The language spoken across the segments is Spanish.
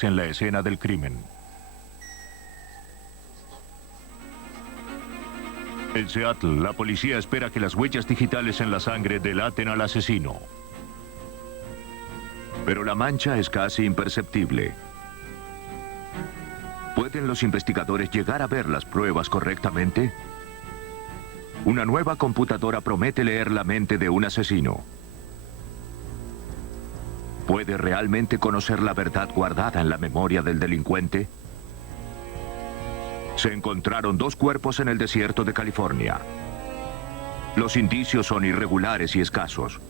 en la escena del crimen. En Seattle, la policía espera que las huellas digitales en la sangre delaten al asesino. Pero la mancha es casi imperceptible. ¿Pueden los investigadores llegar a ver las pruebas correctamente? Una nueva computadora promete leer la mente de un asesino. ¿Puede realmente conocer la verdad guardada en la memoria del delincuente? Se encontraron dos cuerpos en el desierto de California. Los indicios son irregulares y escasos.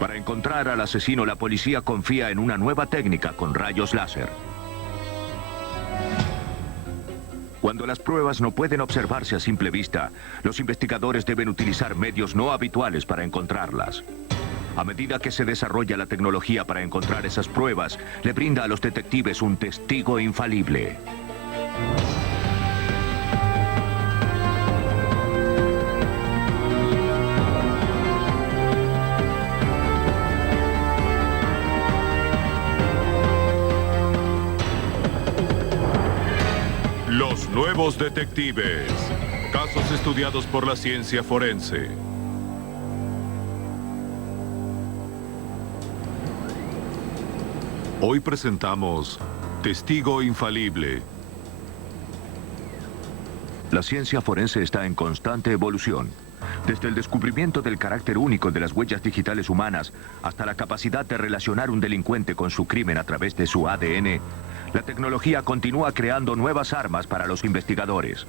Para encontrar al asesino, la policía confía en una nueva técnica con rayos láser. Cuando las pruebas no pueden observarse a simple vista, los investigadores deben utilizar medios no habituales para encontrarlas. A medida que se desarrolla la tecnología para encontrar esas pruebas, le brinda a los detectives un testigo infalible. Los nuevos detectives. Casos estudiados por la ciencia forense. Hoy presentamos Testigo Infalible. La ciencia forense está en constante evolución. Desde el descubrimiento del carácter único de las huellas digitales humanas hasta la capacidad de relacionar un delincuente con su crimen a través de su ADN, la tecnología continúa creando nuevas armas para los investigadores.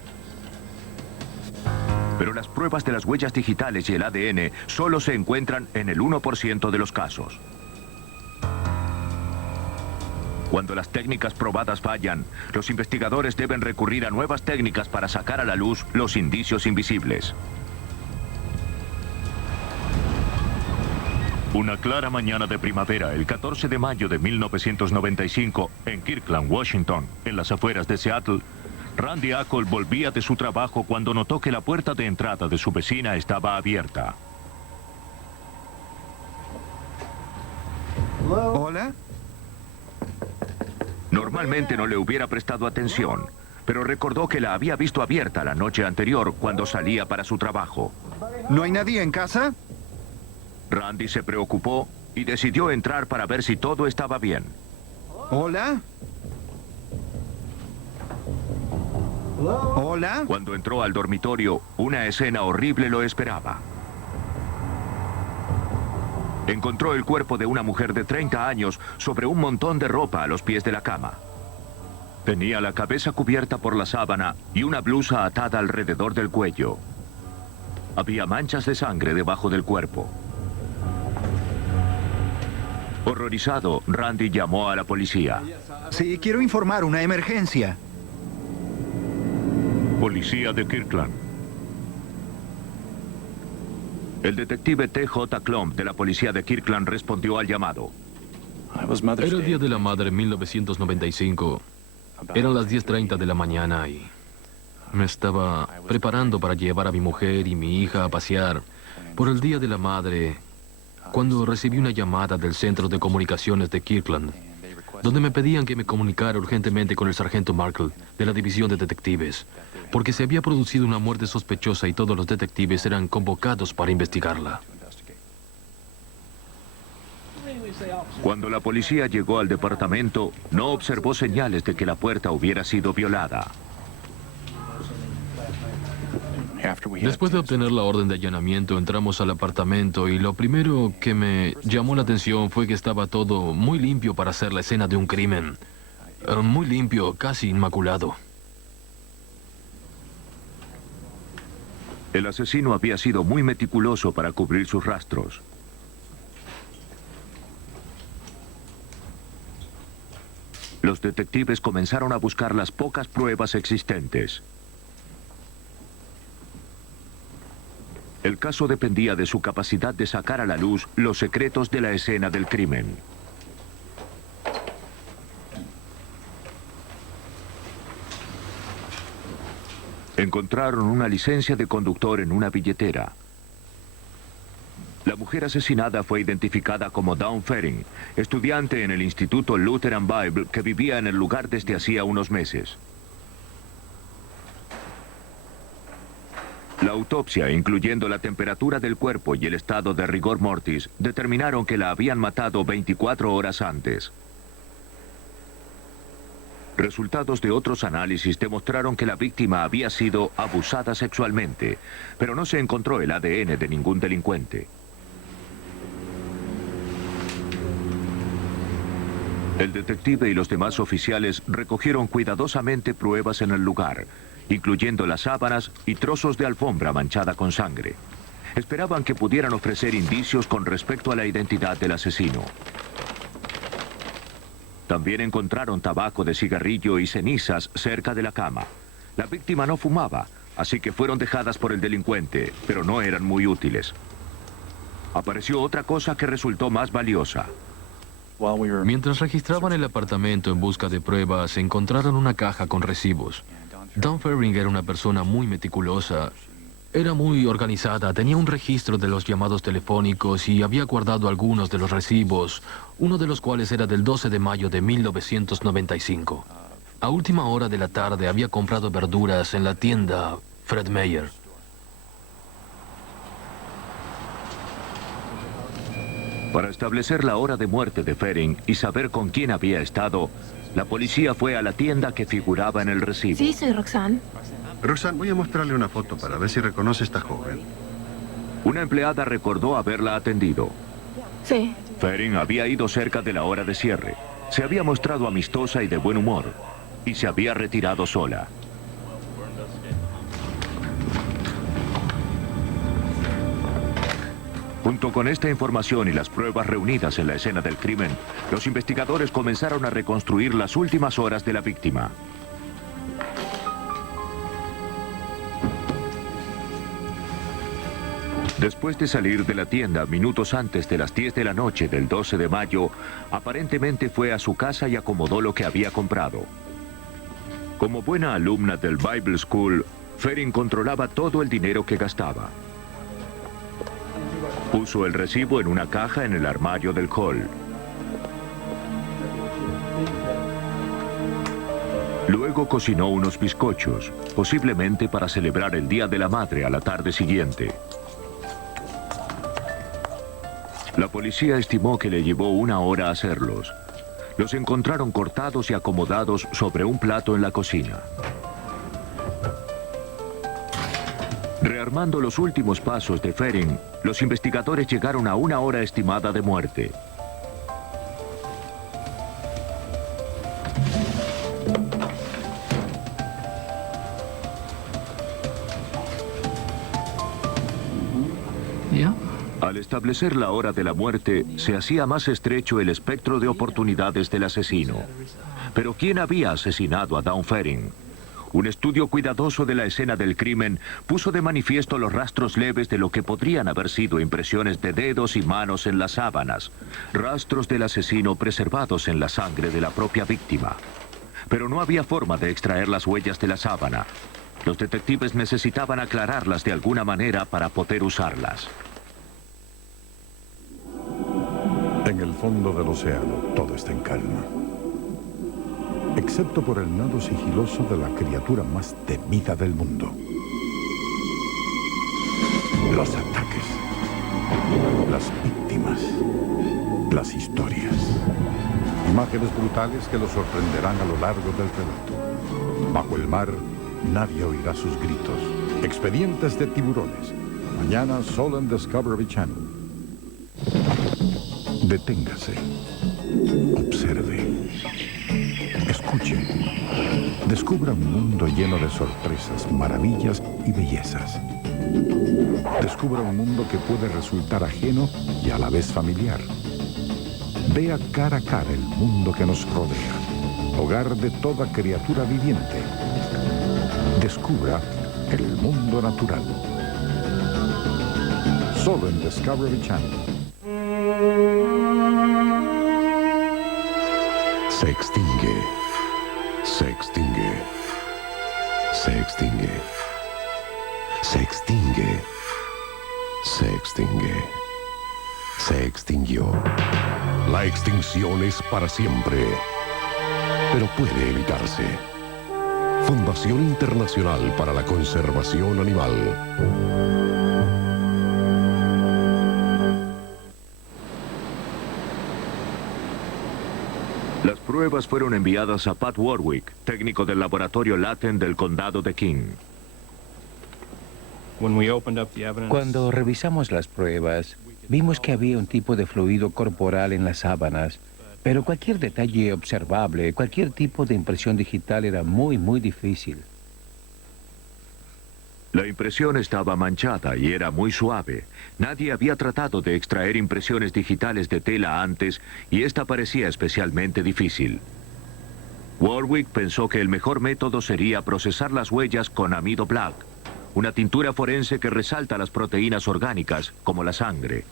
Pero las pruebas de las huellas digitales y el ADN solo se encuentran en el 1% de los casos. Cuando las técnicas probadas fallan, los investigadores deben recurrir a nuevas técnicas para sacar a la luz los indicios invisibles. Una clara mañana de primavera, el 14 de mayo de 1995, en Kirkland, Washington, en las afueras de Seattle, Randy Ackle volvía de su trabajo cuando notó que la puerta de entrada de su vecina estaba abierta. ¿Hola? Normalmente no le hubiera prestado atención, pero recordó que la había visto abierta la noche anterior cuando salía para su trabajo. ¿No hay nadie en casa? Randy se preocupó y decidió entrar para ver si todo estaba bien. ¿Hola? ¿Hola? Cuando entró al dormitorio, una escena horrible lo esperaba. Encontró el cuerpo de una mujer de 30 años sobre un montón de ropa a los pies de la cama. Tenía la cabeza cubierta por la sábana y una blusa atada alrededor del cuello. Había manchas de sangre debajo del cuerpo. Horrorizado, Randy llamó a la policía. Sí, quiero informar una emergencia. Policía de Kirkland. El detective T.J. Klump de la policía de Kirkland respondió al llamado. Era el Día de la Madre en 1995. Eran las 10:30 de la mañana y me estaba preparando para llevar a mi mujer y mi hija a pasear por el Día de la Madre cuando recibí una llamada del Centro de Comunicaciones de Kirkland, donde me pedían que me comunicara urgentemente con el sargento Markle de la División de Detectives, porque se había producido una muerte sospechosa y todos los detectives eran convocados para investigarla. Cuando la policía llegó al departamento, no observó señales de que la puerta hubiera sido violada. Después de obtener la orden de allanamiento, entramos al apartamento y lo primero que me llamó la atención fue que estaba todo muy limpio para hacer la escena de un crimen. Muy limpio, casi inmaculado. El asesino había sido muy meticuloso para cubrir sus rastros. Los detectives comenzaron a buscar las pocas pruebas existentes. El caso dependía de su capacidad de sacar a la luz los secretos de la escena del crimen. Encontraron una licencia de conductor en una billetera. La mujer asesinada fue identificada como Dawn Fering, estudiante en el Instituto Lutheran Bible que vivía en el lugar desde hacía unos meses. La autopsia, incluyendo la temperatura del cuerpo y el estado de rigor mortis, determinaron que la habían matado 24 horas antes. Resultados de otros análisis demostraron que la víctima había sido abusada sexualmente, pero no se encontró el ADN de ningún delincuente. El detective y los demás oficiales recogieron cuidadosamente pruebas en el lugar, incluyendo las sábanas y trozos de alfombra manchada con sangre. Esperaban que pudieran ofrecer indicios con respecto a la identidad del asesino. También encontraron tabaco de cigarrillo y cenizas cerca de la cama. La víctima no fumaba, así que fueron dejadas por el delincuente, pero no eran muy útiles. Apareció otra cosa que resultó más valiosa. Mientras registraban el apartamento en busca de pruebas, encontraron una caja con recibos. Dawn Fering era una persona muy meticulosa. Era muy organizada, tenía un registro de los llamados telefónicos y había guardado algunos de los recibos, uno de los cuales era del 12 de mayo de 1995. A última hora de la tarde había comprado verduras en la tienda Fred Meyer. Para establecer la hora de muerte de Fering y saber con quién había estado, la policía fue a la tienda que figuraba en el recibo. Sí, soy Roxanne. Roxanne, voy a mostrarle una foto para ver si reconoce a esta joven. Una empleada recordó haberla atendido. Sí. Fering había ido cerca de la hora de cierre. Se había mostrado amistosa y de buen humor, y se había retirado sola. Junto con esta información y las pruebas reunidas en la escena del crimen, los investigadores comenzaron a reconstruir las últimas horas de la víctima. Después de salir de la tienda minutos antes de las 10 de la noche del 12 de mayo, aparentemente fue a su casa y acomodó lo que había comprado. Como buena alumna del Bible School, Fering controlaba todo el dinero que gastaba. Puso el recibo en una caja en el armario del hall. Luego cocinó unos bizcochos, posiblemente para celebrar el Día de la Madre a la tarde siguiente. La policía estimó que le llevó 1 hora hacerlos. Los encontraron cortados y acomodados sobre un plato en la cocina. Rearmando los últimos pasos de Fering, los investigadores llegaron a 1 hora estimada de muerte. Al establecer la hora de la muerte, se hacía más estrecho el espectro de oportunidades del asesino. Pero ¿quién había asesinado a Dawn Fering? Un estudio cuidadoso de la escena del crimen puso de manifiesto los rastros leves de lo que podrían haber sido impresiones de dedos y manos en las sábanas, rastros del asesino preservados en la sangre de la propia víctima. Pero no había forma de extraer las huellas de la sábana. Los detectives necesitaban aclararlas de alguna manera para poder usarlas. En el fondo del océano, todo está en calma. Excepto por el nado sigiloso de la criatura más temida del mundo. Los ataques. Las víctimas. Las historias. Imágenes brutales que los sorprenderán a lo largo del relato. Bajo el mar, nadie oirá sus gritos. Expedientes de tiburones. Mañana solo en Discovery Channel. Deténgase. Observe. Escuche. Descubra un mundo lleno de sorpresas, maravillas y bellezas. Descubra un mundo que puede resultar ajeno y a la vez familiar. Vea cara a cara el mundo que nos rodea, hogar de toda criatura viviente. Descubra el mundo natural. Solo en Discovery Channel. Se extingue, se extingue, se extingue, se extingue, se extingue. se extinguió. La extinción es para siempre, pero puede evitarse. Fundación Internacional para la Conservación Animal. Las pruebas fueron enviadas a Pat Warwick, técnico del laboratorio Latten del condado de King. Cuando revisamos las pruebas, vimos que había un tipo de fluido corporal en las sábanas, pero cualquier detalle observable, cualquier tipo de impresión digital era muy difícil. La impresión estaba manchada y era muy suave. Nadie había tratado de extraer impresiones digitales de tela antes y esta parecía especialmente difícil. Warwick pensó que el mejor método sería procesar las huellas con amido black, una tintura forense que resalta las proteínas orgánicas, como la sangre.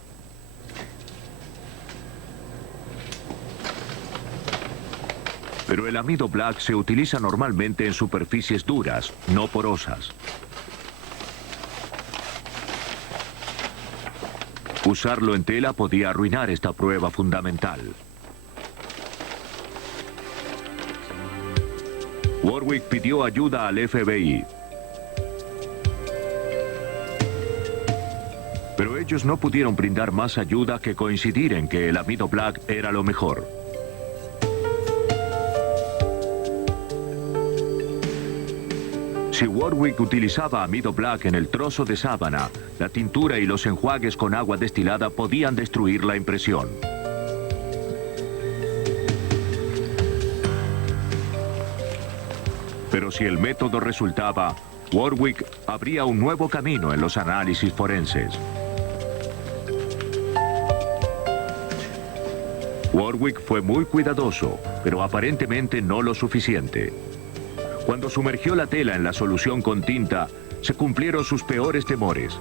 Pero el amido black se utiliza normalmente en superficies duras, no porosas. Usarlo en tela podía arruinar esta prueba fundamental. Warwick pidió ayuda al FBI. Pero ellos no pudieron brindar más ayuda que coincidir en que el amido black era lo mejor. Si Warwick utilizaba amido black en el trozo de sábana, la tintura y los enjuagues con agua destilada podían destruir la impresión. Pero si el método resultaba, Warwick abría un nuevo camino en los análisis forenses. Warwick fue muy cuidadoso, pero aparentemente no lo suficiente. Cuando sumergió la tela en la solución con tinta, se cumplieron sus peores temores.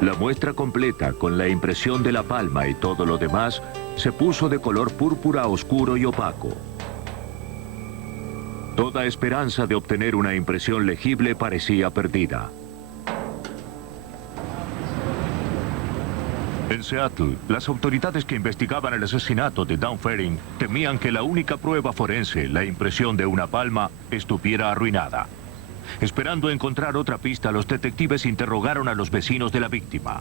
La muestra completa, con la impresión de la palma y todo lo demás, se puso de color púrpura oscuro y opaco. Toda esperanza de obtener una impresión legible parecía perdida. En Seattle, las autoridades que investigaban el asesinato de Dawn Fering temían que la única prueba forense, la impresión de una palma, estuviera arruinada. Esperando encontrar otra pista, los detectives interrogaron a los vecinos de la víctima.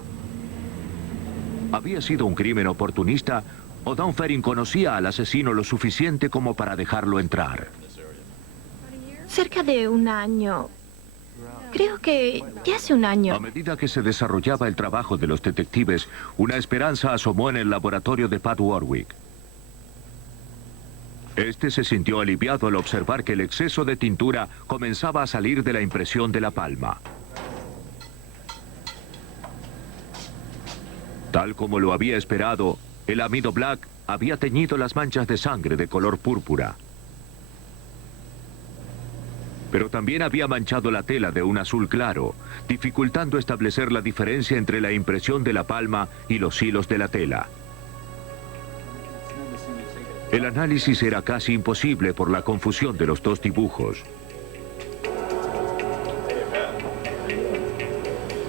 ¿Había sido un crimen oportunista o Dawn Fering conocía al asesino lo suficiente como para dejarlo entrar? Cerca de un año. Creo que ya hace un año. A medida que se desarrollaba el trabajo de los detectives, una esperanza asomó en el laboratorio de Pat Warwick. Este se sintió aliviado al observar que el exceso de tintura comenzaba a salir de la impresión de la palma. Tal como lo había esperado, el amido black había teñido las manchas de sangre de color púrpura. Pero también había manchado la tela de un azul claro, dificultando establecer la diferencia entre la impresión de la palma y los hilos de la tela. El análisis era casi imposible por la confusión de los dos dibujos.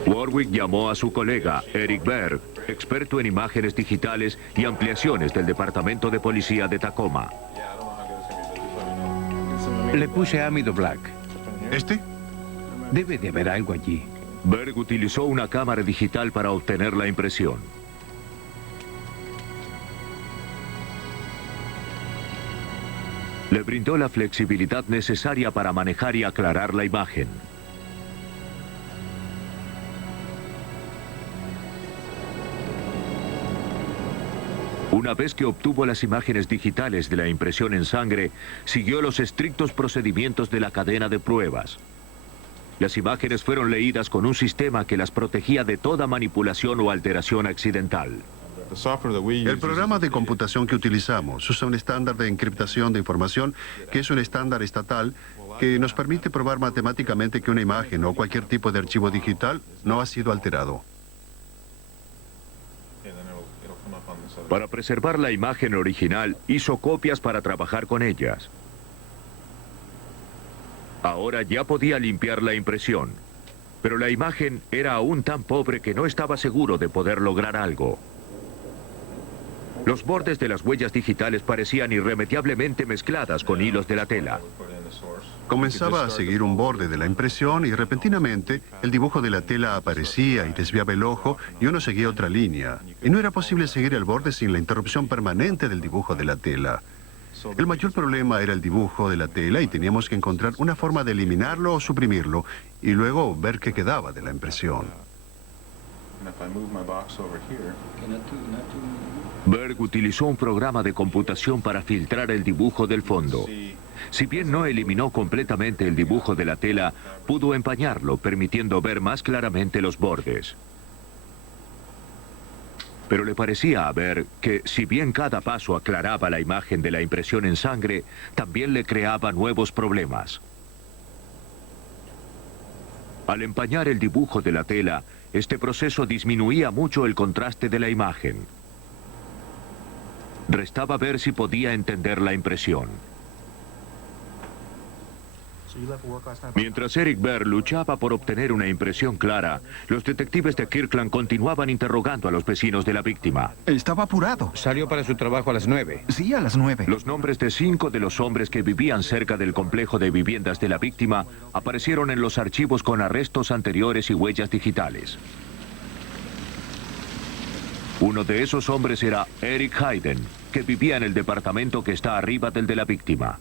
Warwick llamó a su colega, Eric Berg, experto en imágenes digitales y ampliaciones del Departamento de Policía de Tacoma. Le puse ámido black. ¿Este? Debe de haber algo allí. Berg utilizó una cámara digital para obtener la impresión. Le brindó la flexibilidad necesaria para manejar y aclarar la imagen. Una vez que obtuvo las imágenes digitales de la impresión en sangre, siguió los estrictos procedimientos de la cadena de pruebas. Las imágenes fueron leídas con un sistema que las protegía de toda manipulación o alteración accidental. El programa de computación que utilizamos usa un estándar de encriptación de información que es un estándar estatal que nos permite probar matemáticamente que una imagen o cualquier tipo de archivo digital no ha sido alterado. Para preservar la imagen original, hizo copias para trabajar con ellas. Ahora ya podía limpiar la impresión, pero la imagen era aún tan pobre que no estaba seguro de poder lograr algo. Los bordes de las huellas digitales parecían irremediablemente mezcladas con hilos de la tela. Comenzaba a seguir un borde de la impresión y repentinamente el dibujo de la tela aparecía y desviaba el ojo y uno seguía otra línea. Y no era posible seguir el borde sin la interrupción permanente del dibujo de la tela. El mayor problema era el dibujo de la tela y teníamos que encontrar una forma de eliminarlo o suprimirlo y luego ver qué quedaba de la impresión. Berg utilizó un programa de computación para filtrar el dibujo del fondo. Si bien no eliminó completamente el dibujo de la tela, pudo empañarlo, permitiendo ver más claramente los bordes. Pero le parecía a Berg que, si bien cada paso aclaraba la imagen de la impresión en sangre, también le creaba nuevos problemas. Al empañar el dibujo de la tela, este proceso disminuía mucho el contraste de la imagen. Restaba ver si podía entender la impresión. Mientras Eric Berg luchaba por obtener una impresión clara, los detectives de Kirkland continuaban interrogando a los vecinos de la víctima. Estaba apurado. Salió para su trabajo a las 9. Sí, a las 9. Los nombres de 5 de los hombres que vivían cerca del complejo de viviendas de la víctima aparecieron en los archivos con arrestos anteriores y huellas digitales. Uno de esos hombres era Eric Hayden, que vivía en el departamento que está arriba del de la víctima.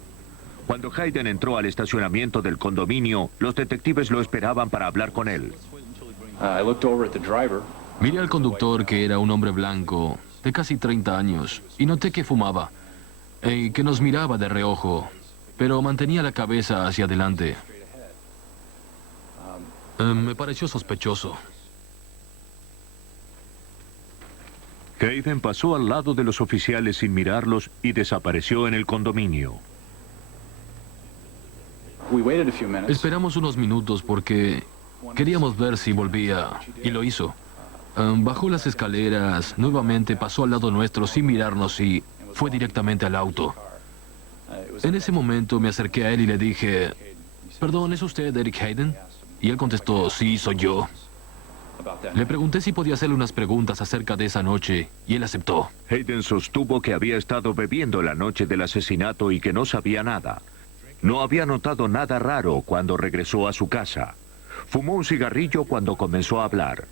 Cuando Hayden entró al estacionamiento del condominio, los detectives lo esperaban para hablar con él. Miré al conductor, que era un hombre blanco, de casi 30 años, y noté que fumaba, y que nos miraba de reojo, pero mantenía la cabeza hacia adelante. Me pareció sospechoso. Hayden pasó al lado de los oficiales sin mirarlos y desapareció en el condominio. Esperamos unos minutos porque queríamos ver si volvía, y lo hizo. Bajó las escaleras, nuevamente pasó al lado nuestro sin mirarnos y fue directamente al auto. En ese momento me acerqué a él y le dije, «Perdón, ¿es usted Eric Hayden?» Y él contestó, «Sí, soy yo». Le pregunté si podía hacerle unas preguntas acerca de esa noche, y él aceptó. Hayden sostuvo que había estado bebiendo la noche del asesinato y que no sabía nada. No había notado nada raro cuando regresó a su casa. Fumó un cigarrillo cuando comenzó a hablar.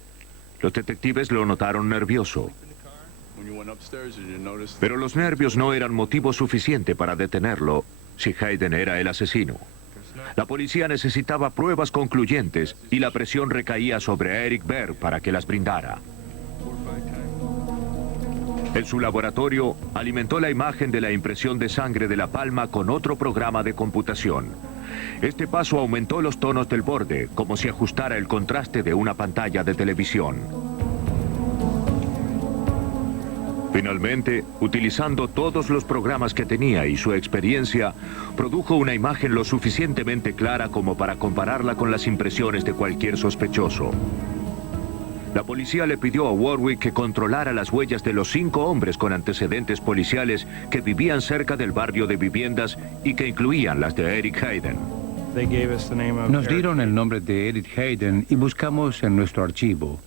Los detectives lo notaron nervioso. Pero los nervios no eran motivo suficiente para detenerlo si Hayden era el asesino. La policía necesitaba pruebas concluyentes y la presión recaía sobre Eric Berg para que las brindara. En su laboratorio, alimentó la imagen de la impresión de sangre de la palma con otro programa de computación. Este paso aumentó los tonos del borde, como si ajustara el contraste de una pantalla de televisión. Finalmente, utilizando todos los programas que tenía y su experiencia, produjo una imagen lo suficientemente clara como para compararla con las impresiones de cualquier sospechoso. La policía le pidió a Warwick que controlara las huellas de los 5 hombres con antecedentes policiales que vivían cerca del barrio de viviendas y que incluían las de Eric Hayden. Nos dieron el nombre de Eric Hayden y buscamos en nuestro archivo.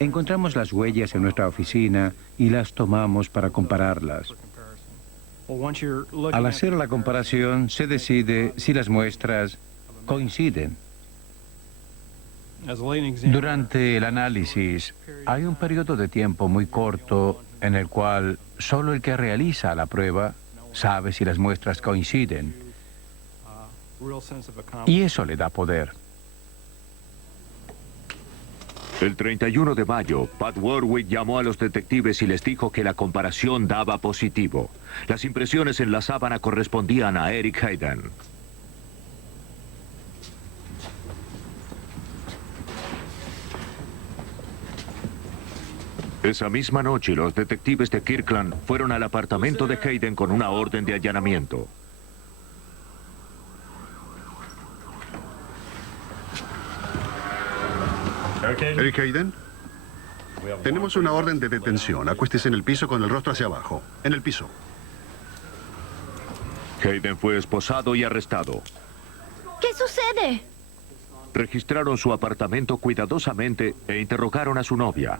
Encontramos las huellas en nuestra oficina y las tomamos para compararlas. Al hacer la comparación, se decide si las muestras coinciden. Durante el análisis, hay un periodo de tiempo muy corto en el cual solo el que realiza la prueba sabe si las muestras coinciden. Y eso le da poder. El 31 de mayo, Pat Warwick llamó a los detectives y les dijo que la comparación daba positivo. Las impresiones en la sábana correspondían a Eric Hayden. Esa misma noche, los detectives de Kirkland fueron al apartamento de Hayden con una orden de allanamiento. Eric Hayden, tenemos una orden de detención. Acuéstese en el piso con el rostro hacia abajo. En el piso. Hayden fue esposado y arrestado. ¿Qué sucede? Registraron su apartamento cuidadosamente e interrogaron a su novia.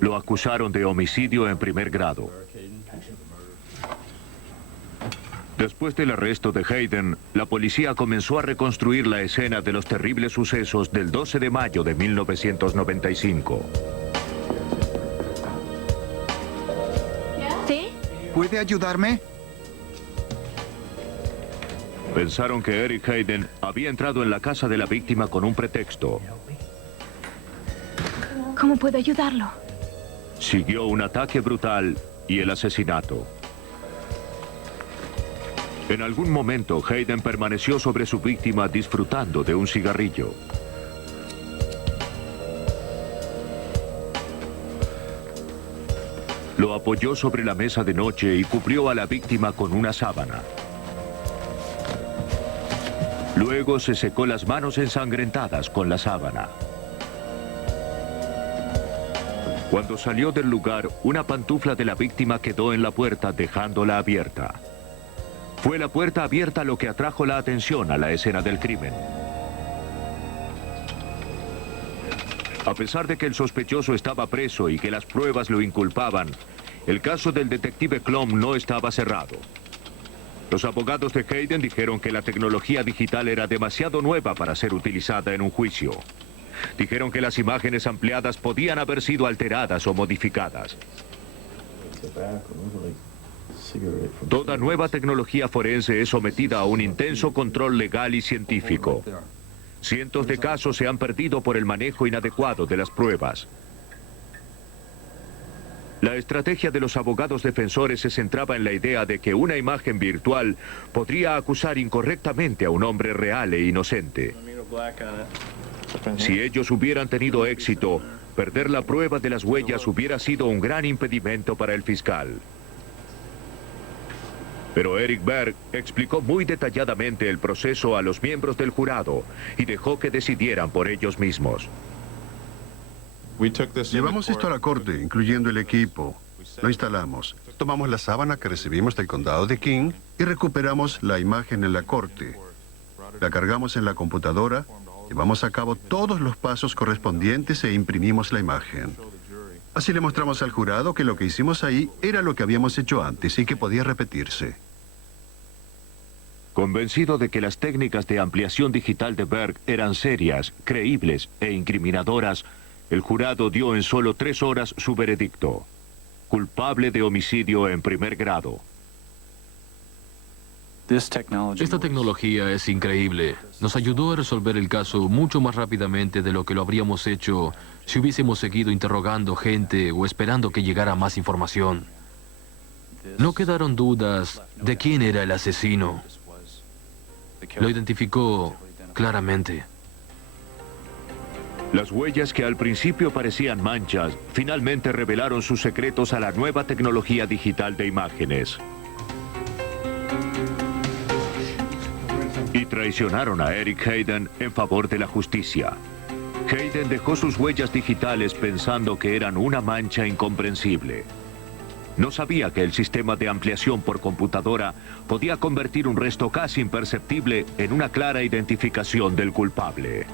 Lo acusaron de homicidio en primer grado. Después del arresto de Hayden, la policía comenzó a reconstruir la escena de los terribles sucesos del 12 de mayo de 1995. ¿Sí? ¿Puede ayudarme? Pensaron que Eric Hayden había entrado en la casa de la víctima con un pretexto. ¿Cómo puedo ayudarlo? Siguió un ataque brutal y el asesinato. En algún momento, Hayden permaneció sobre su víctima disfrutando de un cigarrillo. Lo apoyó sobre la mesa de noche y cubrió a la víctima con una sábana. Luego se secó las manos ensangrentadas con la sábana. Cuando salió del lugar, una pantufla de la víctima quedó en la puerta, dejándola abierta. Fue la puerta abierta lo que atrajo la atención a la escena del crimen. A pesar de que el sospechoso estaba preso y que las pruebas lo inculpaban, el caso del detective Klum no estaba cerrado. Los abogados de Hayden dijeron que la tecnología digital era demasiado nueva para ser utilizada en un juicio. Dijeron que las imágenes ampliadas podían haber sido alteradas o modificadas. Toda nueva tecnología forense es sometida a un intenso control legal y científico. Cientos de casos se han perdido por el manejo inadecuado de las pruebas. La estrategia de los abogados defensores se centraba en la idea de que una imagen virtual podría acusar incorrectamente a un hombre real e inocente. Si ellos hubieran tenido éxito, perder la prueba de las huellas hubiera sido un gran impedimento para el fiscal. Pero Eric Berg explicó muy detalladamente el proceso a los miembros del jurado y dejó que decidieran por ellos mismos. Llevamos esto a la corte, incluyendo el equipo. Lo instalamos. Tomamos la sábana que recibimos del condado de King y recuperamos la imagen en la corte. La cargamos en la computadora, llevamos a cabo todos los pasos correspondientes e imprimimos la imagen. Así le mostramos al jurado que lo que hicimos ahí era lo que habíamos hecho antes y que podía repetirse. Convencido de que las técnicas de ampliación digital de Berg eran serias, creíbles e incriminadoras, el jurado dio en solo 3 horas su veredicto: culpable de homicidio en primer grado. Esta tecnología es increíble. Nos ayudó a resolver el caso mucho más rápidamente de lo que lo habríamos hecho si hubiésemos seguido interrogando gente o esperando que llegara más información. No quedaron dudas de quién era el asesino. Lo identificó claramente. Las huellas que al principio parecían manchas, finalmente revelaron sus secretos a la nueva tecnología digital de imágenes. Y traicionaron a Eric Hayden en favor de la justicia. Hayden dejó sus huellas digitales pensando que eran una mancha incomprensible. No sabía que el sistema de ampliación por computadora podía convertir un resto casi imperceptible en una clara identificación del culpable.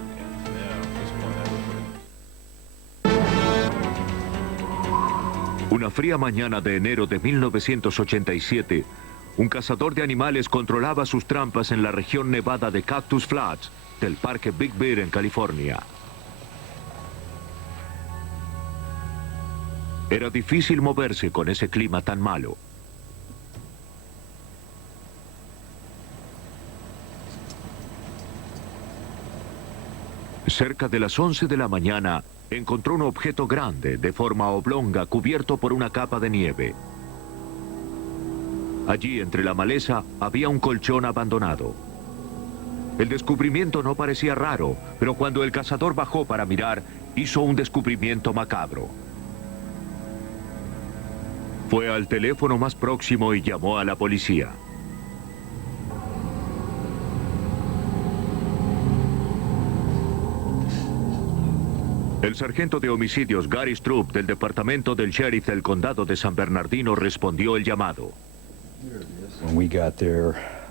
Una fría mañana de enero de 1987, un cazador de animales controlaba sus trampas en la región nevada de Cactus Flats, del Parque Big Bear en California. Era difícil moverse con ese clima tan malo. Cerca de las 11 de la mañana, encontró un objeto grande, de forma oblonga, cubierto por una capa de nieve. Allí, entre la maleza, había un colchón abandonado. El descubrimiento no parecía raro, pero cuando el cazador bajó para mirar, hizo un descubrimiento macabro. Fue al teléfono más próximo y llamó a la policía. El sargento de homicidios Gary Stroop del departamento del sheriff del condado de San Bernardino respondió el llamado.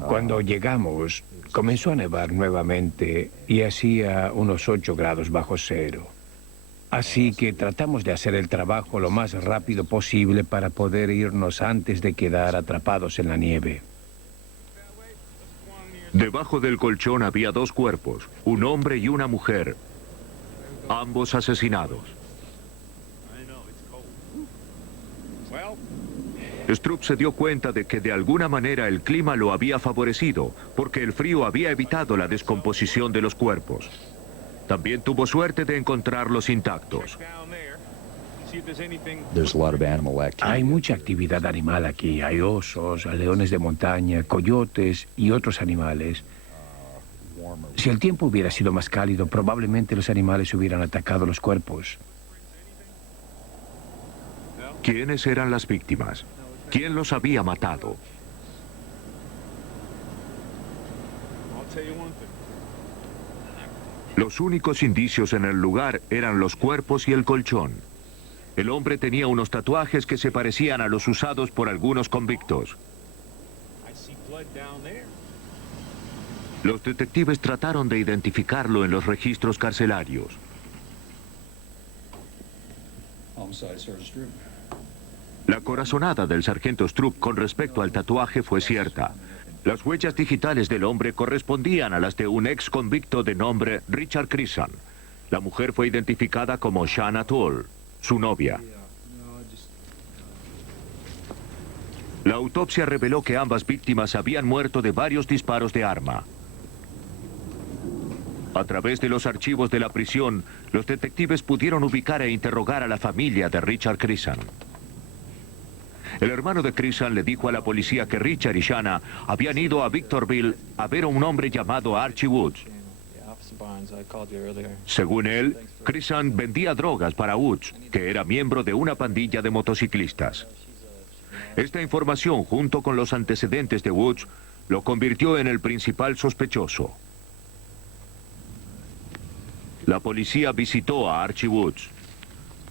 Cuando llegamos, comenzó a nevar nuevamente y hacía unos 8 grados bajo cero. Así que tratamos de hacer el trabajo lo más rápido posible para poder irnos antes de quedar atrapados en la nieve. Debajo del colchón había 2 cuerpos, un hombre y una mujer, ambos asesinados. Stroop se dio cuenta de que de alguna manera el clima lo había favorecido, porque el frío había evitado la descomposición de los cuerpos. También tuvo suerte de encontrarlos intactos. Hay mucha actividad animal aquí. Hay osos, leones de montaña, coyotes y otros animales. Si el tiempo hubiera sido más cálido, probablemente los animales hubieran atacado los cuerpos. ¿Quiénes eran las víctimas? ¿Quién los había matado? Los únicos indicios en el lugar eran los cuerpos y el colchón. El hombre tenía unos tatuajes que se parecían a los usados por algunos convictos. Los detectives trataron de identificarlo en los registros carcelarios. La corazonada del sargento Stroop con respecto al tatuaje fue cierta. Las huellas digitales del hombre correspondían a las de un ex convicto de nombre Richard Chrisan. La mujer fue identificada como Shanna Toll, su novia. La autopsia reveló que ambas víctimas habían muerto de varios disparos de arma. A través de los archivos de la prisión, los detectives pudieron ubicar e interrogar a la familia de Richard Chrisan. El hermano de Chrisan le dijo a la policía que Richard y Shanna habían ido a Victorville a ver a un hombre llamado Archie Woods. Según él, Chrisan vendía drogas para Woods, que era miembro de una pandilla de motociclistas. Esta información, junto con los antecedentes de Woods, lo convirtió en el principal sospechoso. La policía visitó a Archie Woods.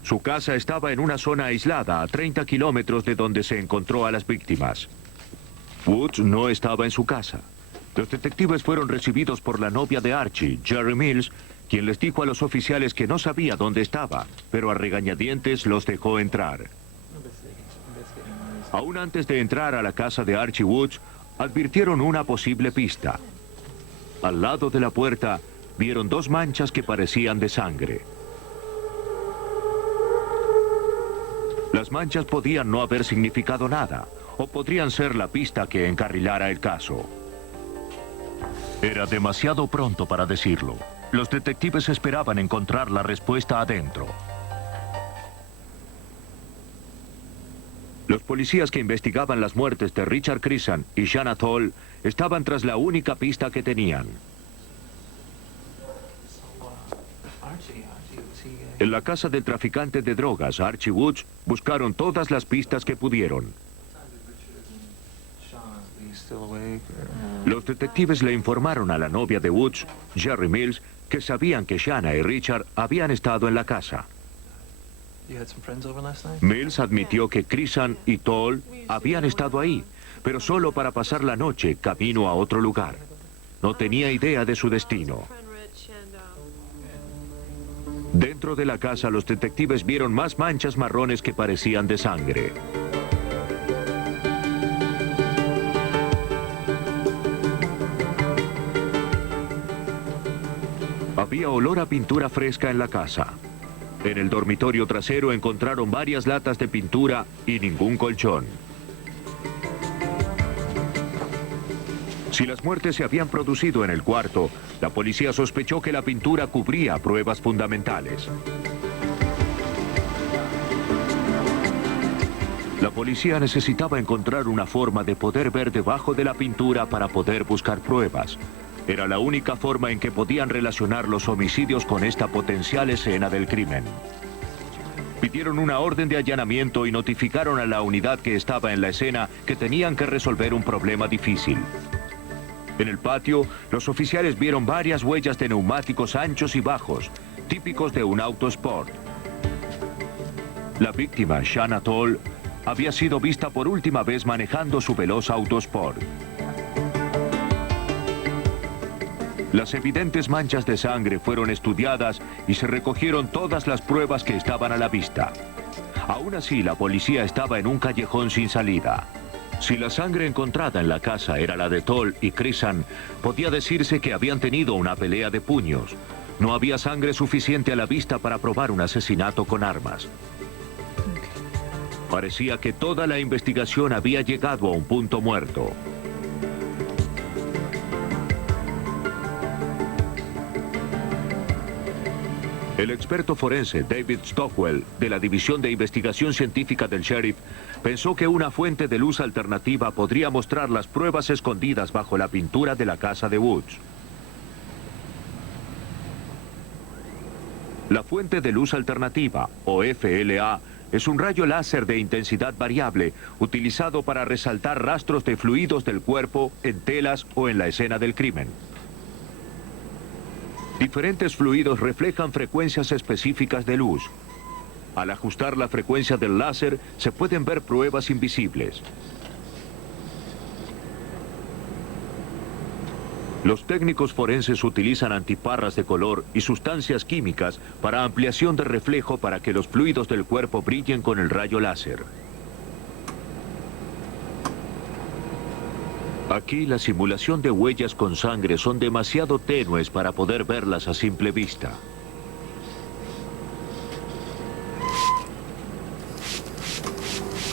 Su casa estaba en una zona aislada, a 30 kilómetros de donde se encontró a las víctimas. Woods no estaba en su casa. Los detectives fueron recibidos por la novia de Archie, Jerry Mills, quien les dijo a los oficiales que no sabía dónde estaba, pero a regañadientes los dejó entrar. Aún antes de entrar a la casa de Archie Woods, advirtieron una posible pista. Al lado de la puerta, vieron 2 manchas que parecían de sangre. Las manchas podían no haber significado nada, o podrían ser la pista que encarrilara el caso. Era demasiado pronto para decirlo. Los detectives esperaban encontrar la respuesta adentro. Los policías que investigaban las muertes de Richard Chrisan y Shanna Toll estaban tras la única pista que tenían. En la casa del traficante de drogas, Archie Woods, buscaron todas las pistas que pudieron. Los detectives le informaron a la novia de Woods, Jerry Mills, que sabían que Shanna y Richard habían estado en la casa. Mills admitió que Chrisan y Toll habían estado ahí, pero solo para pasar la noche camino a otro lugar. No tenía idea de su destino. Dentro de la casa, los detectives vieron más manchas marrones que parecían de sangre. Había olor a pintura fresca en la casa. En el dormitorio trasero encontraron varias latas de pintura y ningún colchón. Si las muertes se habían producido en el cuarto, la policía sospechó que la pintura cubría pruebas fundamentales. La policía necesitaba encontrar una forma de poder ver debajo de la pintura para poder buscar pruebas. Era la única forma en que podían relacionar los homicidios con esta potencial escena del crimen. Pidieron una orden de allanamiento y notificaron a la unidad que estaba en la escena que tenían que resolver un problema difícil. En el patio, los oficiales vieron varias huellas de neumáticos anchos y bajos, típicos de un auto sport. La víctima, Shanna Toll, había sido vista por última vez manejando su veloz auto sport. Las evidentes manchas de sangre fueron estudiadas y se recogieron todas las pruebas que estaban a la vista. Aún así, la policía estaba en un callejón sin salida. Si la sangre encontrada en la casa era la de Toll y Crisan, podía decirse que habían tenido una pelea de puños. No había sangre suficiente a la vista para probar un asesinato con armas. Parecía que toda la investigación había llegado a un punto muerto. El experto forense David Stockwell, de la División de Investigación Científica del Sheriff, pensó que una fuente de luz alternativa podría mostrar las pruebas escondidas bajo la pintura de la casa de Woods. La fuente de luz alternativa, o FLA, es un rayo láser de intensidad variable utilizado para resaltar rastros de fluidos del cuerpo en telas o en la escena del crimen. Diferentes fluidos reflejan frecuencias específicas de luz. Al ajustar la frecuencia del láser, se pueden ver pruebas invisibles. Los técnicos forenses utilizan antiparras de color y sustancias químicas para ampliación de reflejo para que los fluidos del cuerpo brillen con el rayo láser. Aquí la simulación de huellas con sangre son demasiado tenues para poder verlas a simple vista.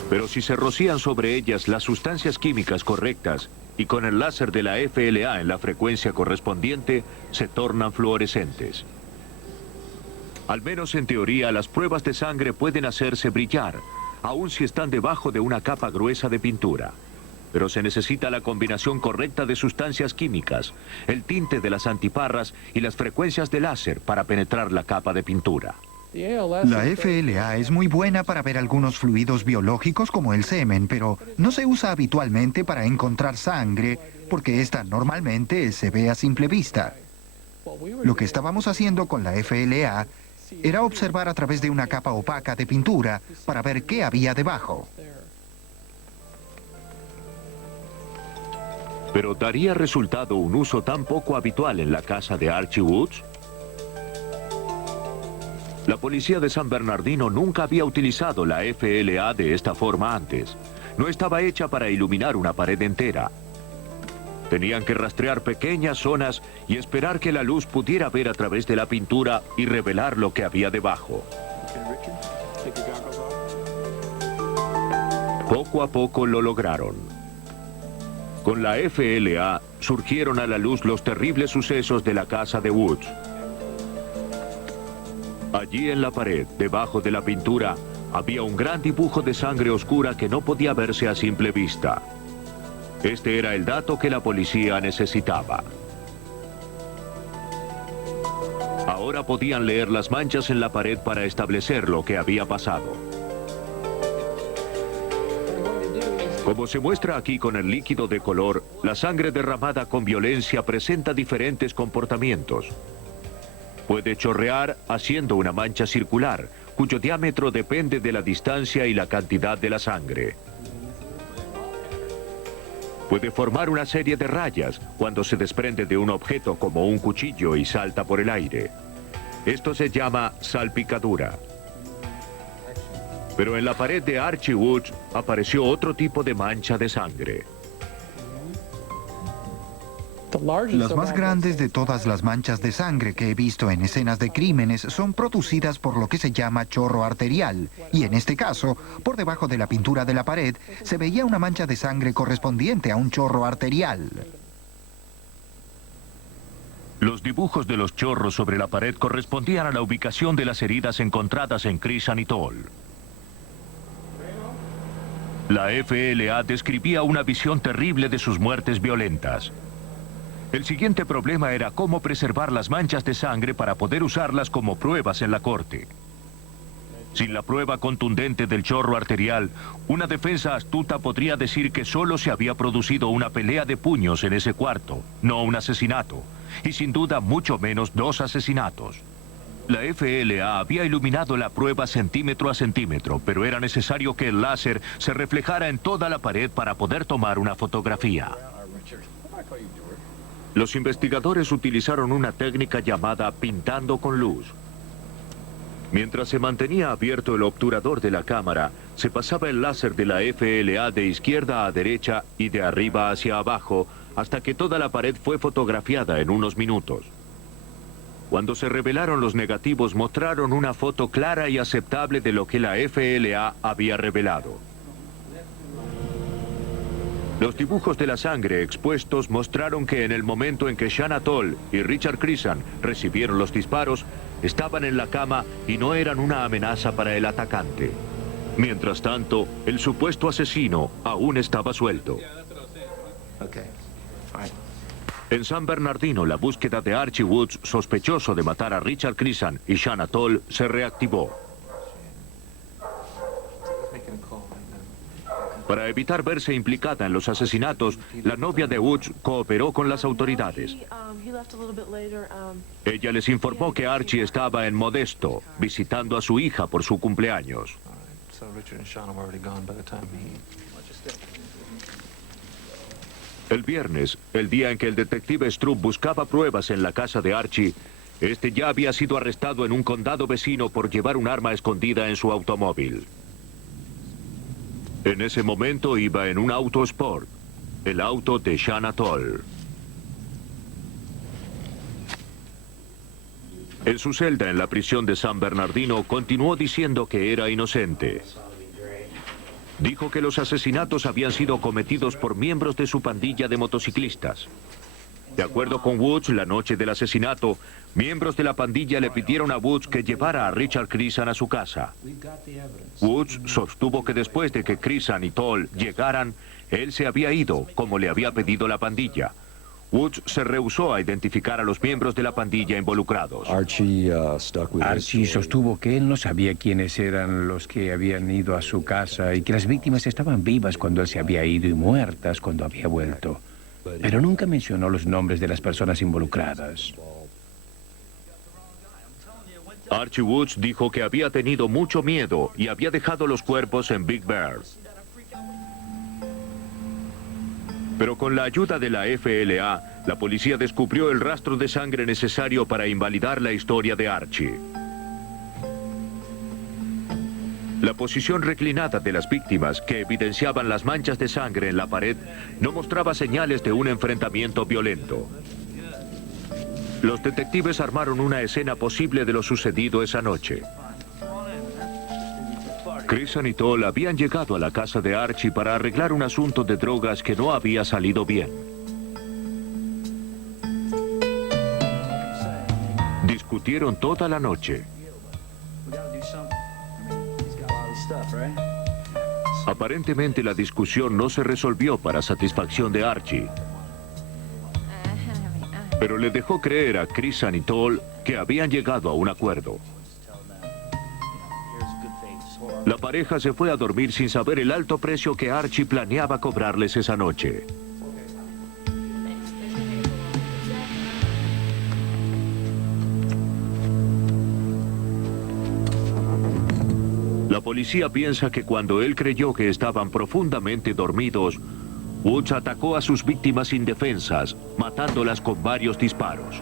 Pero si se rocían sobre ellas las sustancias químicas correctas y con el láser de la FLA en la frecuencia correspondiente, se tornan fluorescentes. Al menos en teoría, las pruebas de sangre pueden hacerse brillar, aun si están debajo de una capa gruesa de pintura. Pero se necesita la combinación correcta de sustancias químicas, el tinte de las antiparras y las frecuencias de láser para penetrar la capa de pintura. La FLA es muy buena para ver algunos fluidos biológicos como el semen, pero no se usa habitualmente para encontrar sangre, porque esta normalmente se ve a simple vista. Lo que estábamos haciendo con la FLA era observar a través de una capa opaca de pintura para ver qué había debajo. ¿Pero daría resultado un uso tan poco habitual en la casa de Archie Woods? La policía de San Bernardino nunca había utilizado la FLA de esta forma antes. No estaba hecha para iluminar una pared entera. Tenían que rastrear pequeñas zonas y esperar que la luz pudiera ver a través de la pintura y revelar lo que había debajo. Poco a poco lo lograron. Con la FLA surgieron a la luz los terribles sucesos de la casa de Woods. Allí en la pared, debajo de la pintura, había un gran dibujo de sangre oscura que no podía verse a simple vista. Este era el dato que la policía necesitaba. Ahora podían leer las manchas en la pared para establecer lo que había pasado. Como se muestra aquí con el líquido de color, la sangre derramada con violencia presenta diferentes comportamientos. Puede chorrear haciendo una mancha circular, cuyo diámetro depende de la distancia y la cantidad de la sangre. Puede formar una serie de rayas cuando se desprende de un objeto como un cuchillo y salta por el aire. Esto se llama salpicadura. Pero en la pared de Archie Woods apareció otro tipo de mancha de sangre. Las más grandes de todas las manchas de sangre que he visto en escenas de crímenes son producidas por lo que se llama chorro arterial. Y en este caso, por debajo de la pintura de la pared, se veía una mancha de sangre correspondiente a un chorro arterial. Los dibujos de los chorros sobre la pared correspondían a la ubicación de las heridas encontradas en Crisan y Toll. La FLA describía una visión terrible de sus muertes violentas. El siguiente problema era cómo preservar las manchas de sangre para poder usarlas como pruebas en la corte. Sin la prueba contundente del chorro arterial, una defensa astuta podría decir que solo se había producido una pelea de puños en ese cuarto, no un asesinato, y sin duda mucho menos 2 asesinatos. La FLA había iluminado la prueba centímetro a centímetro, pero era necesario que el láser se reflejara en toda la pared para poder tomar una fotografía. Los investigadores utilizaron una técnica llamada pintando con luz. Mientras se mantenía abierto el obturador de la cámara, se pasaba el láser de la FLA de izquierda a derecha y de arriba hacia abajo, hasta que toda la pared fue fotografiada en unos minutos. Cuando se revelaron los negativos, mostraron una foto clara y aceptable de lo que la FLA había revelado. Los dibujos de la sangre expuestos mostraron que en el momento en que Shanna Toll y Richard Chrisan recibieron los disparos, estaban en la cama y no eran una amenaza para el atacante. Mientras tanto, el supuesto asesino aún estaba suelto. En San Bernardino, la búsqueda de Archie Woods, sospechoso de matar a Richard Chrisan y Shanna Toll, se reactivó. Para evitar verse implicada en los asesinatos, la novia de Woods cooperó con las autoridades. Ella les informó que Archie estaba en Modesto, visitando a su hija por su cumpleaños. El viernes, el día en que el detective Stroop buscaba pruebas en la casa de Archie, este ya había sido arrestado en un condado vecino por llevar un arma escondida en su automóvil. En ese momento iba en un auto sport, el auto de Shanna Toll. En su celda en la prisión de San Bernardino continuó diciendo que era inocente. Dijo que los asesinatos habían sido cometidos por miembros de su pandilla de motociclistas. De acuerdo con Woods, la noche del asesinato, miembros de la pandilla le pidieron a Woods que llevara a Richard Chrisan a su casa. Woods sostuvo que después de que Chrisan y Toll llegaran, él se había ido, como le había pedido la pandilla. Woods se rehusó a identificar a los miembros de la pandilla involucrados. Archie sostuvo que él no sabía quiénes eran los que habían ido a su casa y que las víctimas estaban vivas cuando él se había ido y muertas cuando había vuelto. Pero nunca mencionó los nombres de las personas involucradas. Archie Woods dijo que había tenido mucho miedo y había dejado los cuerpos en Big Bear. Pero con la ayuda de la FLA, la policía descubrió el rastro de sangre necesario para invalidar la historia de Archie. La posición reclinada de las víctimas, que evidenciaban las manchas de sangre en la pared, no mostraba señales de un enfrentamiento violento. Los detectives armaron una escena posible de lo sucedido esa noche. Chrisan y Toll habían llegado a la casa de Archie para arreglar un asunto de drogas que no había salido bien. Discutieron toda la noche. Aparentemente la discusión no se resolvió para satisfacción de Archie. Pero le dejó creer a Chrisan y Toll que habían llegado a un acuerdo. La pareja se fue a dormir sin saber el alto precio que Archie planeaba cobrarles esa noche. La policía piensa que cuando él creyó que estaban profundamente dormidos, Woods atacó a sus víctimas indefensas, matándolas con varios disparos.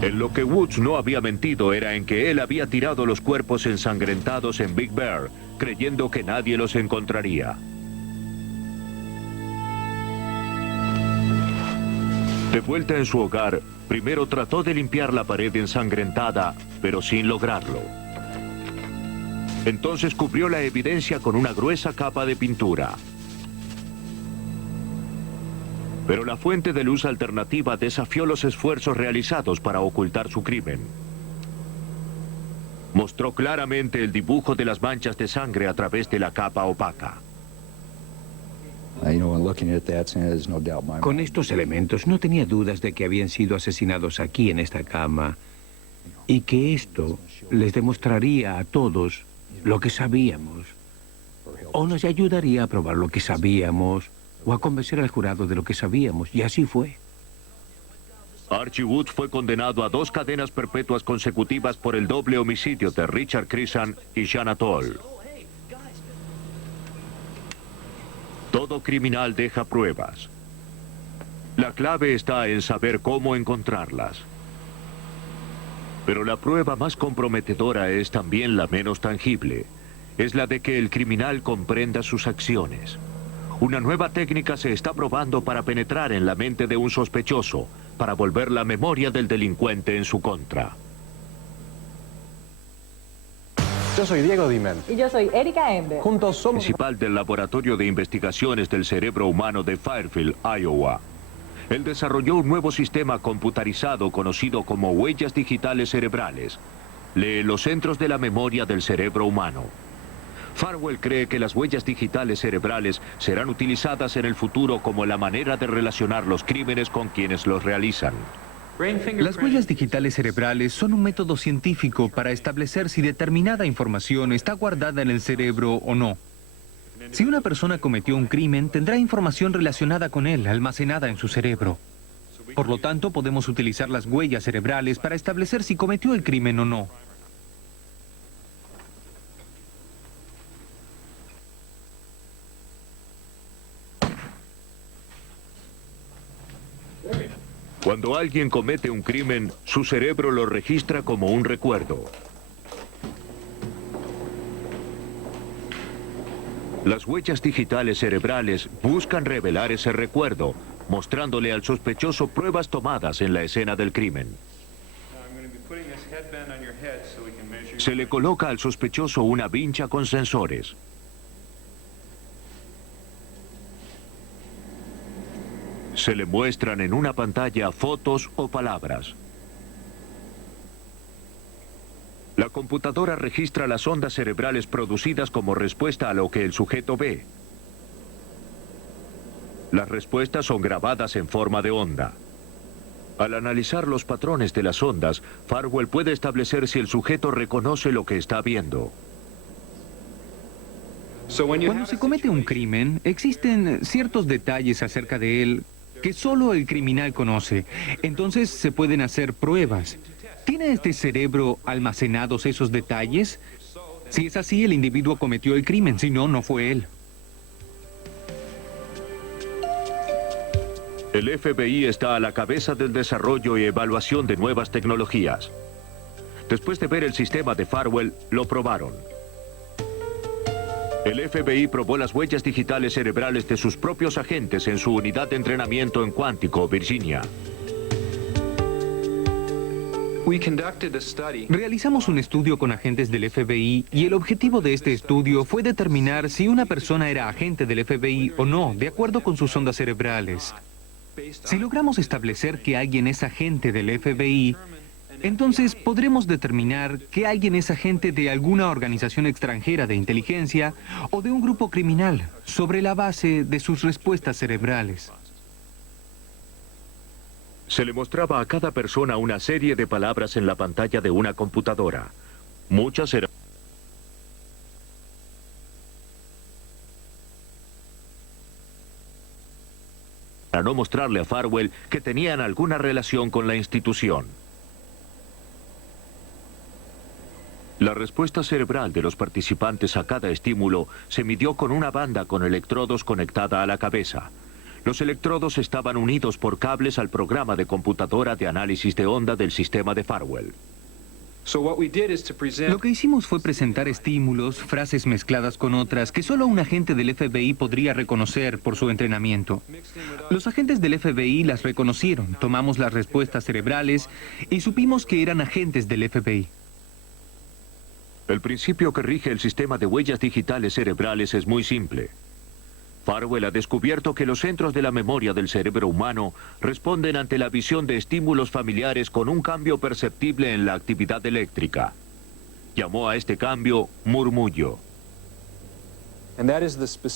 En lo que Woods no había mentido era en que él había tirado los cuerpos ensangrentados en Big Bear, creyendo que nadie los encontraría. De vuelta en su hogar, primero trató de limpiar la pared ensangrentada, pero sin lograrlo. Entonces cubrió la evidencia con una gruesa capa de pintura. Pero la fuente de luz alternativa desafió los esfuerzos realizados para ocultar su crimen. Mostró claramente el dibujo de las manchas de sangre a través de la capa opaca. Con estos elementos no tenía dudas de que habían sido asesinados aquí en esta cama y que esto les demostraría a todos lo que sabíamos o nos ayudaría a probar lo que sabíamos o a convencer al jurado de lo que sabíamos, y así fue. Archie Woods fue condenado a 2 cadenas perpetuas consecutivas por el doble homicidio de Richard Chrisan y Shanna Toll. Todo criminal deja pruebas. La clave está en saber cómo encontrarlas. Pero la prueba más comprometedora es también la menos tangible. Es la de que el criminal comprenda sus acciones. Una nueva técnica se está probando para penetrar en la mente de un sospechoso, para volver la memoria del delincuente en su contra. Yo soy Diego Dimen. Y yo soy Erika Ember. Juntos somos... Principal del Laboratorio de Investigaciones del Cerebro Humano de Fairfield, Iowa. Él desarrolló un nuevo sistema computarizado conocido como huellas digitales cerebrales. Lee los centros de la memoria del cerebro humano. Farwell cree que las huellas digitales cerebrales serán utilizadas en el futuro como la manera de relacionar los crímenes con quienes los realizan. Las huellas digitales cerebrales son un método científico para establecer si determinada información está guardada en el cerebro o no. Si una persona cometió un crimen, tendrá información relacionada con él, almacenada en su cerebro. Por lo tanto, podemos utilizar las huellas cerebrales para establecer si cometió el crimen o no. Cuando alguien comete un crimen, su cerebro lo registra como un recuerdo. Las huellas digitales cerebrales buscan revelar ese recuerdo, mostrándole al sospechoso pruebas tomadas en la escena del crimen. Se le coloca al sospechoso una vincha con sensores. Se le muestran en una pantalla fotos o palabras. La computadora registra las ondas cerebrales producidas como respuesta a lo que el sujeto ve. Las respuestas son grabadas en forma de onda. Al analizar los patrones de las ondas, Farwell puede establecer si el sujeto reconoce lo que está viendo. Cuando se comete un crimen, existen ciertos detalles acerca de él que solo el criminal conoce. Entonces se pueden hacer pruebas. ¿Tiene este cerebro almacenados esos detalles? Si es así, el individuo cometió el crimen, si no, no fue él. El FBI está a la cabeza del desarrollo y evaluación de nuevas tecnologías. Después de ver el sistema de Farwell, lo probaron. El FBI probó las huellas digitales cerebrales de sus propios agentes en su unidad de entrenamiento en Quantico, Virginia. Realizamos un estudio con agentes del FBI y el objetivo de este estudio fue determinar si una persona era agente del FBI o no, de acuerdo con sus ondas cerebrales. Si logramos establecer que alguien es agente del FBI, entonces podremos determinar que alguien es agente de alguna organización extranjera de inteligencia o de un grupo criminal sobre la base de sus respuestas cerebrales. Se le mostraba a cada persona una serie de palabras en la pantalla de una computadora. Muchas eran para no mostrarle a Farwell que tenían alguna relación con la institución. La respuesta cerebral de los participantes a cada estímulo se midió con una banda con electrodos conectada a la cabeza. Los electrodos estaban unidos por cables al programa de computadora de análisis de onda del sistema de Farwell. Lo que hicimos fue presentar estímulos, frases mezcladas con otras que solo un agente del FBI podría reconocer por su entrenamiento. Los agentes del FBI las reconocieron, tomamos las respuestas cerebrales y supimos que eran agentes del FBI. El principio que rige el sistema de huellas digitales cerebrales es muy simple. Farwell ha descubierto que los centros de la memoria del cerebro humano responden ante la visión de estímulos familiares con un cambio perceptible en la actividad eléctrica. Llamó a este cambio murmullo.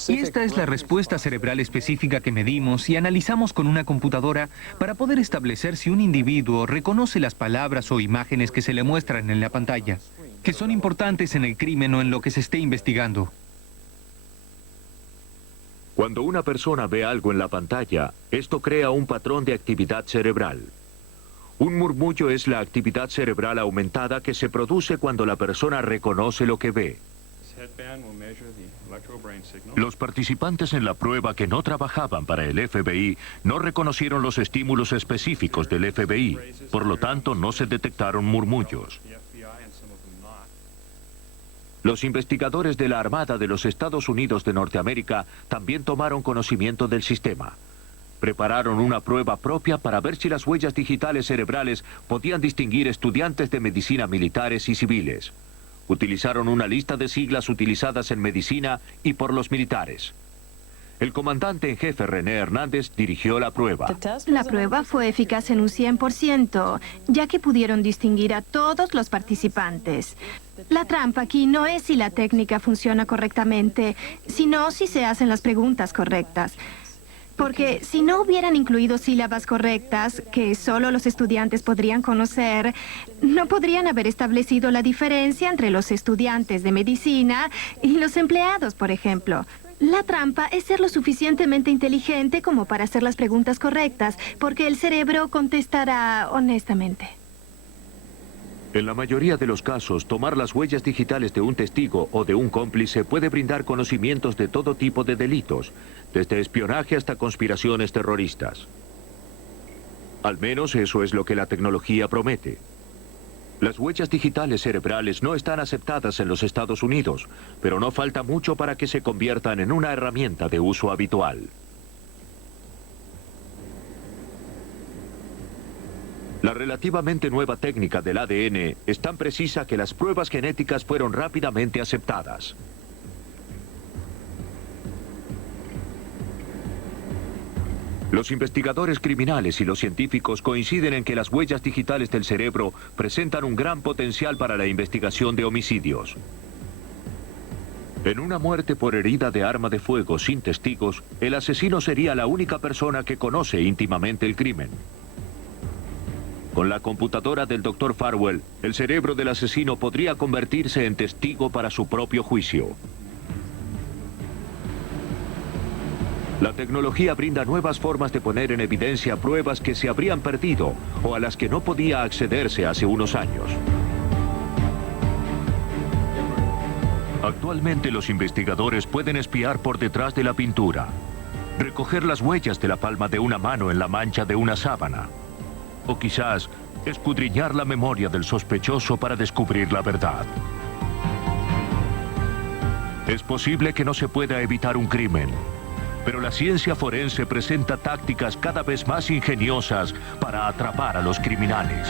Y esta es la respuesta cerebral específica que medimos y analizamos con una computadora para poder establecer si un individuo reconoce las palabras o imágenes que se le muestran en la pantalla, que son importantes en el crimen o en lo que se esté investigando. Cuando una persona ve algo en la pantalla, esto crea un patrón de actividad cerebral. Un murmullo es la actividad cerebral aumentada que se produce cuando la persona reconoce lo que ve. Los participantes en la prueba que no trabajaban para el FBI no reconocieron los estímulos específicos del FBI, por lo tanto no se detectaron murmullos. Los investigadores de la Armada de los Estados Unidos de Norteamérica también tomaron conocimiento del sistema. Prepararon una prueba propia para ver si las huellas digitales cerebrales podían distinguir estudiantes de medicina militares y civiles. Utilizaron una lista de siglas utilizadas en medicina y por los militares. El comandante en jefe René Hernández dirigió la prueba. La prueba fue eficaz en un 100%, ya que pudieron distinguir a todos los participantes. La trampa aquí no es si la técnica funciona correctamente, sino si se hacen las preguntas correctas. Porque si no hubieran incluido sílabas correctas, que solo los estudiantes podrían conocer, no podrían haber establecido la diferencia entre los estudiantes de medicina y los empleados, por ejemplo. La trampa es ser lo suficientemente inteligente como para hacer las preguntas correctas, porque el cerebro contestará honestamente. En la mayoría de los casos, tomar las huellas digitales de un testigo o de un cómplice puede brindar conocimientos de todo tipo de delitos, desde espionaje hasta conspiraciones terroristas. Al menos eso es lo que la tecnología promete. Las huellas digitales cerebrales no están aceptadas en los Estados Unidos, pero no falta mucho para que se conviertan en una herramienta de uso habitual. La relativamente nueva técnica del ADN es tan precisa que las pruebas genéticas fueron rápidamente aceptadas. Los investigadores criminales y los científicos coinciden en que las huellas digitales del cerebro presentan un gran potencial para la investigación de homicidios. En una muerte por herida de arma de fuego sin testigos, el asesino sería la única persona que conoce íntimamente el crimen. Con la computadora del Dr. Farwell, el cerebro del asesino podría convertirse en testigo para su propio juicio. La tecnología brinda nuevas formas de poner en evidencia pruebas que se habrían perdido o a las que no podía accederse hace unos años. Actualmente los investigadores pueden espiar por detrás de la pintura, recoger las huellas de la palma de una mano en la mancha de una sábana, o quizás escudriñar la memoria del sospechoso para descubrir la verdad. Es posible que no se pueda evitar un crimen, pero la ciencia forense presenta tácticas cada vez más ingeniosas para atrapar a los criminales.